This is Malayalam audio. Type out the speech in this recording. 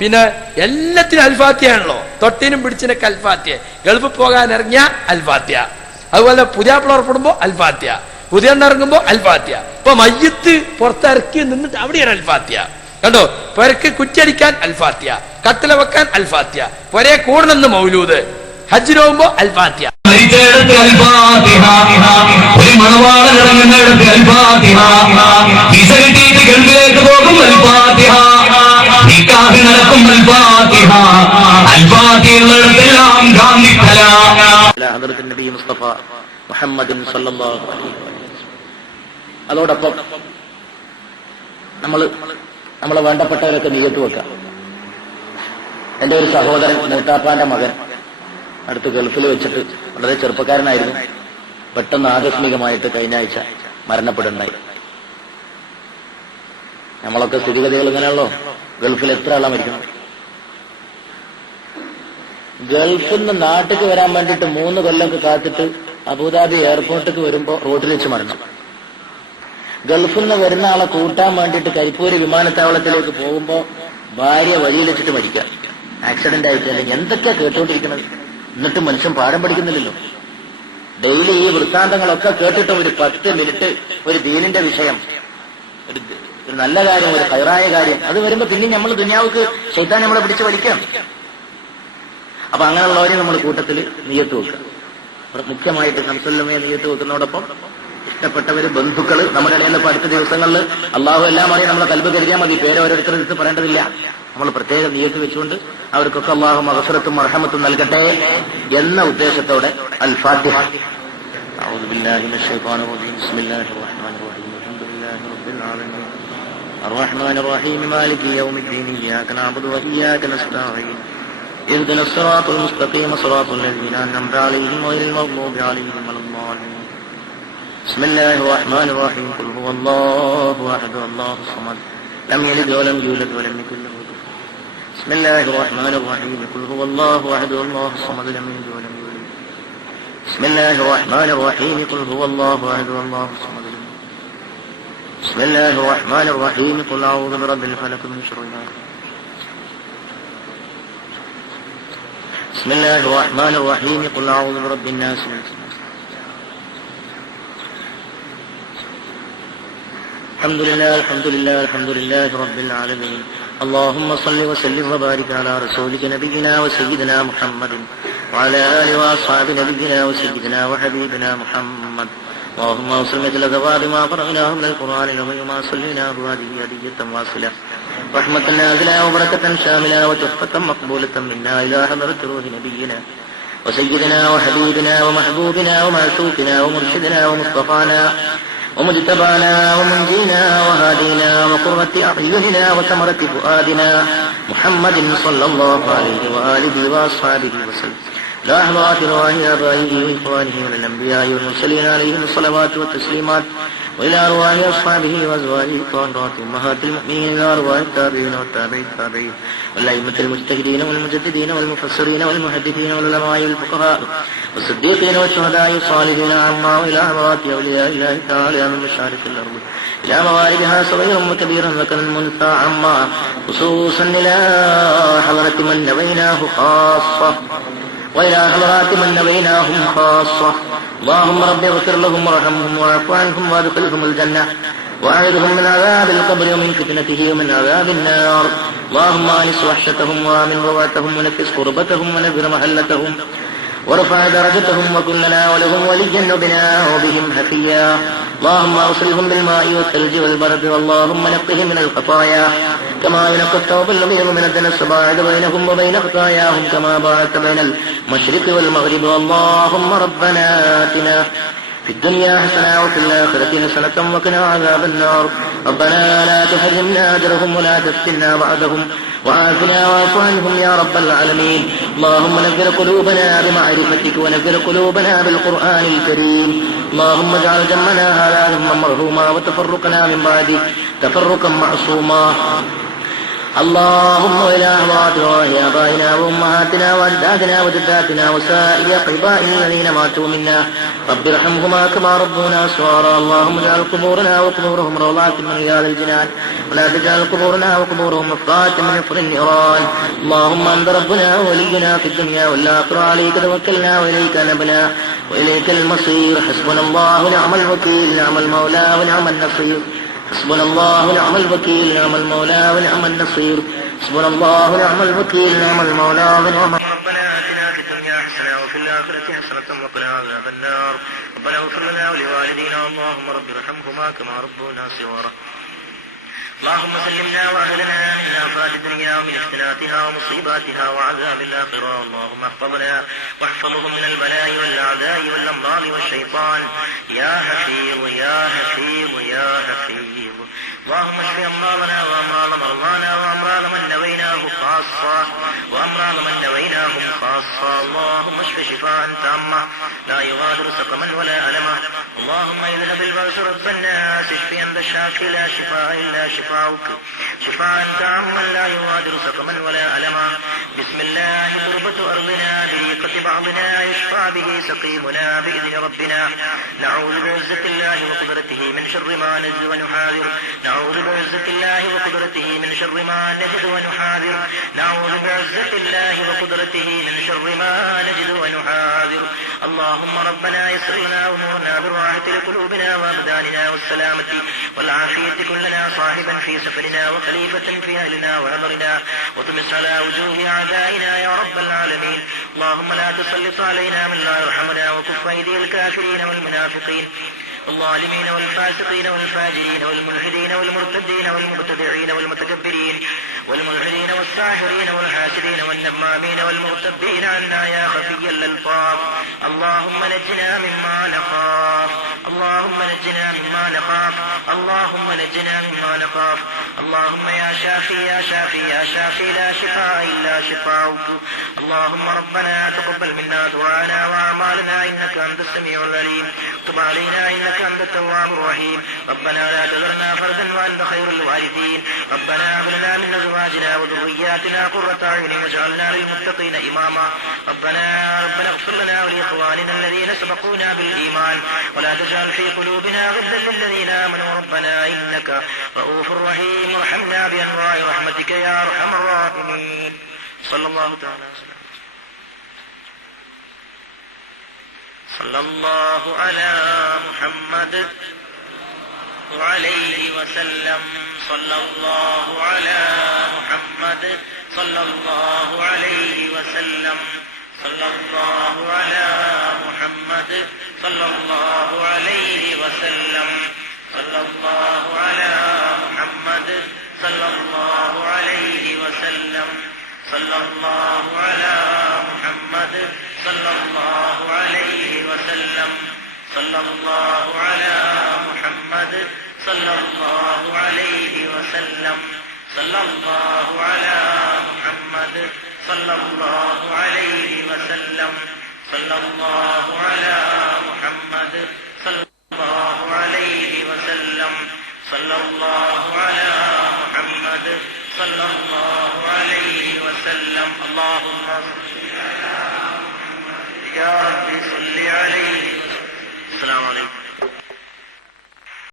പിന്നെ എല്ലാത്തിനും അൽഫാത്തിയാണല്ലോ. തൊട്ടിനും പിടിച്ചിനൊക്കെ അൽഫാത്തിയ. ഗൾഫിൽ പോകാൻ ഇറങ്ങിയ അൽഫാത്തിയ. അതുപോലെ പുതിയാപ്പിള ഉറപ്പെടുമ്പോ അൽഫാത്തിയ. പുതിയ ഇറങ്ങുമ്പോ അൽഫാത്തിയ. ഇപ്പൊ മയ്യത്ത് പുറത്തിറക്കി നിന്നിട്ട് അവിടെയാണ് അൽഫാത്തിയ. കണ്ടോ, പുരക്ക് കുറ്റിയടിക്കാൻ അൽഫാത്തിയ, കട്ടില വെക്കാൻ അൽഫാത്തിയ, പുരയെ കൂടണമെന്ന് മൗലൂദ്, ഹജ്ജിന് പോകുമ്പോ അൽഫാത്തിയ. ഒരു മണവാളൻ ഇറങ്ങുന്നിടത്ത് അൽഫാത്തിഹ, വിസ കിട്ടിയിട്ട് ഗൾഫിലേക്ക് പോകും അൽഫാത്തിഹ, നിക്കാഹ് നടക്കും അൽഫാത്തിഹ, അൽഫാത്തിഹയുള്ളിടത്തെല്ലാം ഗാന്ധിക്കല. ഹദ്റത്തുൻ നബി മുസ്തഫ മുഹമ്മദ് സല്ലല്ലാഹു അലൈഹി വസല്ലം. അതോടൊപ്പം നമ്മളെ വേണ്ടപ്പെട്ടവരൊക്കെ നിയത്ത് വെക്കാം. എന്റെ ഒരു സഹോദരൻ മൂത്താപ്പാന്റെ മകൻ അടുത്ത് ഗൾഫിൽ വെച്ചിട്ട് വളരെ ചെറുപ്പക്കാരനായിരുന്നു. പെട്ടെന്ന് ആകസ്മികമായിട്ട് കഴിഞ്ഞ ആഴ്ച മരണപ്പെടുണ്ടായി. നമ്മളൊക്കെ സ്ഥിതിഗതികൾ ഇങ്ങനെയുള്ളോ? ഗൾഫിൽ എത്ര ആളാ മരിക്കണം? ഗൾഫിൽ നിന്ന് നാട്ടിലേക്ക് വരാൻ വേണ്ടിയിട്ട് 3 കൊല്ലമൊക്കെ കാത്തിട്ട് അബുദാബി എയർപോർട്ടിലേക്ക് വരുമ്പോ റോഡിൽ വെച്ച് മരണം. ഗൾഫിൽ നിന്ന് വരുന്ന ആളെ കൂട്ടാൻ വേണ്ടിയിട്ട് കരിപ്പൂര് വിമാനത്താവളത്തിലേക്ക് പോകുമ്പോ ഭാര്യ വഴിയിൽ വെച്ചിട്ട് മരിക്കുക, ആക്സിഡന്റ് ആയിട്ട്. അല്ലെങ്കിൽ എന്തൊക്കെയാ കേട്ടുകൊണ്ടിരിക്കുന്നത്? എന്നിട്ട് മനുഷ്യൻ പാഠം പഠിക്കുന്നില്ലല്ലോ. ഡെയിലി ഈ വൃത്താന്തങ്ങളൊക്കെ കേട്ടിട്ട് ഒരു 10 മിനിറ്റ് ഒരു ദീനിന്റെ വിഷയം, ഒരു നല്ല കാര്യം, ഒരു ഹൈറായ കാര്യം, അത് വരുമ്പോ പിന്നെ നമ്മൾ ദുനിയാവുക്ക് ശൈത്താൻ നമ്മളെ പിടിച്ച് വലിക്കാം. അപ്പൊ അങ്ങനെയുള്ളവരെ നമ്മൾ കൂട്ടത്തിൽ നിയത്ത് വെക്കുക. മുഖ്യമായിട്ട് സംസല്ലമയെ നിയത്ത് വെക്കുന്നതോടൊപ്പം ഇഷ്ടപ്പെട്ടവര്, ബന്ധുക്കള്, നമ്മുടെ ഇടയിൽ ഇപ്പൊ അടുത്ത ദിവസങ്ങളിൽ അള്ളാഹു എല്ലാം അറിയാം, നമ്മളെ കൽബ് കരുതിയാൽ മതി, പേര് ഓരോരുത്തരുടെ അടുത്ത് പറയേണ്ടതില്ല. നമ്മൾ പ്രത്യേകം നിയത്ത് വെച്ചുകൊണ്ട് അവർക്കൊക്കെ അള്ളാഹു മഗ്ഫിറത്തും മർഹമത്തും നൽകട്ടെ എന്ന ഉദ്ദേശത്തോടെ അൽ ഫാത്തിഹ. أعوذ بالله من الشيطان الرجيم. بسم الله الرحمن الرحيم. الحمد لله رب العالمين الرحمن الرحيم مالك يوم الدين إياك نعبد وإياك نستعين اهدنا الصراط المستقيم صراط الذين أنعمت عليهم غير المغضوب عليهم ولا الضالين. بسم الله الرحمن الرحيم. قل هو الله أحد الله الصمد لم يلد ولم يولد ولم يكن له كفوا أحد. بسم الله الرحمن الرحيم. قل هو الله أحد الله الصمد لم يلد ولم يولد. بسم الله الرحمن الرحيم. قل هو الله أحد الله الصمد لم يلد. بسم الله الرحمن الرحيم. قل أعوذ برب الفلق من شر ما خلق. بسم الله الرحمن الرحيم. قل أعوذ برب الناس من شر. الحمد لله الحمد لله الحمد لله رب العالمين. اللهم صل وسلم وبارك على رسولك نبينا وسيدنا محمد وعلى آله وأصحاب نبينا وسيدنا وحبيبنا محمد. اللهم وصل مثل ثواب ما قرأناه من القرآن وما صليناه هذه هدية واصلة رحمة نازلة وبركة شاملة وتحفة مقبولة منا إلى حضرة روح نبينا وسيدنا وحبيبنا ومحبوبنا ومعشوقنا ومرشدنا ومصطفانا ومجتبانا ومنجينا وهادينا وقرة أعيننا وثمرة فؤادنا محمد صلى الله عليه وآله وأصحابه وسلم. لا حضرات رواه آبائه وإخوانه من الأنبياء والمرسلين عليهم الصلوات والتسليمات، وإلى أرواح أصحابه وأزواجه الطاهرات أمهات المؤمنين، إلى أرواح التابعين والتابعين التابعين والأئمة المجتهدين والمجددين والمفسرين والمحدثين والعلماء والفقهاء والصديقين والشهداء والصالحين عما وإلى حضرات أولياء الله تعالى من مشارق الأرض إلى مغاربها صغيرا وكبيرا ذكرا وأنثى عما خصوصا إلى حضرة من نبيناه خاصة وإلى حضرات من نبيناهم خاصة. اللهم رب اغفر لهم وارحمهم واعف عنهم وادخلهم الجنة وأعذهم من عذاب القبر ومن فتنته ومن عذاب النار. اللهم آنس وحشتهم وآمن رواتهم ونفس قربتهم ونذر محلتهم ورفع درجتهم وكن لنا ولهم وليا وبنا وبهم حفيا. اللهم أغسلهم بالماء والثلج والبرد، اللهم نقهم من الخطايا كما ينقى الثوب الأبيض من الدنس وباعد بينهم وبين خطاياهم كما باعدت بين المشرق والمغرب. اللهم ربنا آتنا في الدنيا حسنة وفي الآخرة حسنة وقنا عذاب النار. ربنا لا تحرمنا أجرهم ولا تفتنا بعدهم وعافنا واعف عنهم يا رب العالمين. اللهم نذر قلوبنا بمعرفتك ونذر قلوبنا بالقرآن الكريم. اللهم اجعل جمعنا هذا جمعا مرحوما وتفرقنا من بعده تفرقا معصوما. اللهم إلى أحضرات رواه آبائنا وأمهاتنا وأجدادنا وجداتنا وسائر أقربائنا الذين ماتوا منا رب ارحمهما كما ربونا صغارا اللهم اجعل قبورنا وقبورهم روضات من رياض الجنان ولا تجعل قبورنا وقبورهم مفضات من حفر النيران اللهم أنت ربنا وولينا في الدنيا والآخرة عليك توكلنا وإليك نبنا وإليك المصير حسبنا الله ونعم الوكيل نعم المولى ونعم النصير حسبنا الله ونعم الوكيل نعم المولى ونعم النصير حسبنا الله ونعم الوكيل نعم المولى ونعم ربنا آتنا في الدنيا حسنة وفي الآخرة حسنة وقنا عذاب النار ربنا اغفر لنا ولوالدينا اللهم رب ارحمهما كما ربونا صغارا اللهم سلمنا واهلنا من آفات الدنيا ومن افتناتها ومصيباتها وعذاب الآخرة اللهم احفظنا واحفظهم من البلاء والأعداء والأمراض والشيطان يا حفيظ يا حفيظ يا حفيظ اللهم اشف أمراضنا وأمراض مرضانا وأمراض من نويناه خاصة وأمراض من نويناهم خاصة اللهم اشف شفاء تامة لا يغادر سقما ولا ألما اللهم اذهب البأس رب الناس اشف أنت الشافي لا شفاء إلا شفاؤك شفاء تاما لا يغادر سقما ولا ألما بسم الله تربة أرضنا بريقة بعضنا يشفى به سقيمنا بإذن ربنا نعوذ بعزة الله وقدرته من شر ما نجد ونحاذر نعوذ بعزة الله وقدرته من شر ما نجد ونحاذر نعوذ بعزة الله وقدرته من شر ما نجد ونحاذر اللهم ربنا يسر لنا أمورنا بالراحة لقلوبنا وأبداننا والسلامة والعافية كلنا صاحبا في سفرنا وخليفة في أهلنا وعذرنا وتمس على وجوه أعدائنا يا رب العالمين اللهم لا تسلط علينا من لا يرحمنا وكف أيدي الكافرين والمنافقين والظالمين والفاسقين والفاجرين والملحدين والمرتدين والمبتدعين والمتكبرين والملحدين والساحرين والحاسدين والنمامين والمغتبين عنا يا خفي الألطاف اللهم نجنا مما نخاف اللهم نجنا مما نخاف اللهم نجنا مما نخاف اللهم يا شافي يا شافي يا شافي لا شفاء إلا شفاؤك اللهم ربنا تقبل منا دعانا وأعمالنا إنك أنت السميع العليم تب علينا إنك أنت التواب الرحيم ربنا لا تذرنا فردا وأنت خير الوارثين ربنا هب لنا من أزواجنا وذرياتنا قرة أعين واجعلنا للمتقين إماما ربنا اغفر لنا ولإخواننا الذين سبقونا بالإيمان ولا تجعل في قلوبنا غلا للذين آمنوا ربنا إنك رؤوف رحيم وارحمنا بأنواع رحمتك يا أرحم الراحمين صلى الله تعالى وسلم صلى الله على محمد وعليه وسلم صلى الله على محمد صلى الله عليه وسلم صلى الله على محمد صلى الله عليه وسلم صلى الله على محمد صلى الله عليه وسلم صلى الله على محمد صلى الله عليه وسلم صلى الله على محمد صلى الله عليه وسلم صلى الله على محمد صلى الله عليه وسلم صلى الله على محمد صلى الله عليه وسلم صلى الله على محمد صلى الله عليه وسلم اللهم صل على محمد يا رب صل عليه السلام عليكم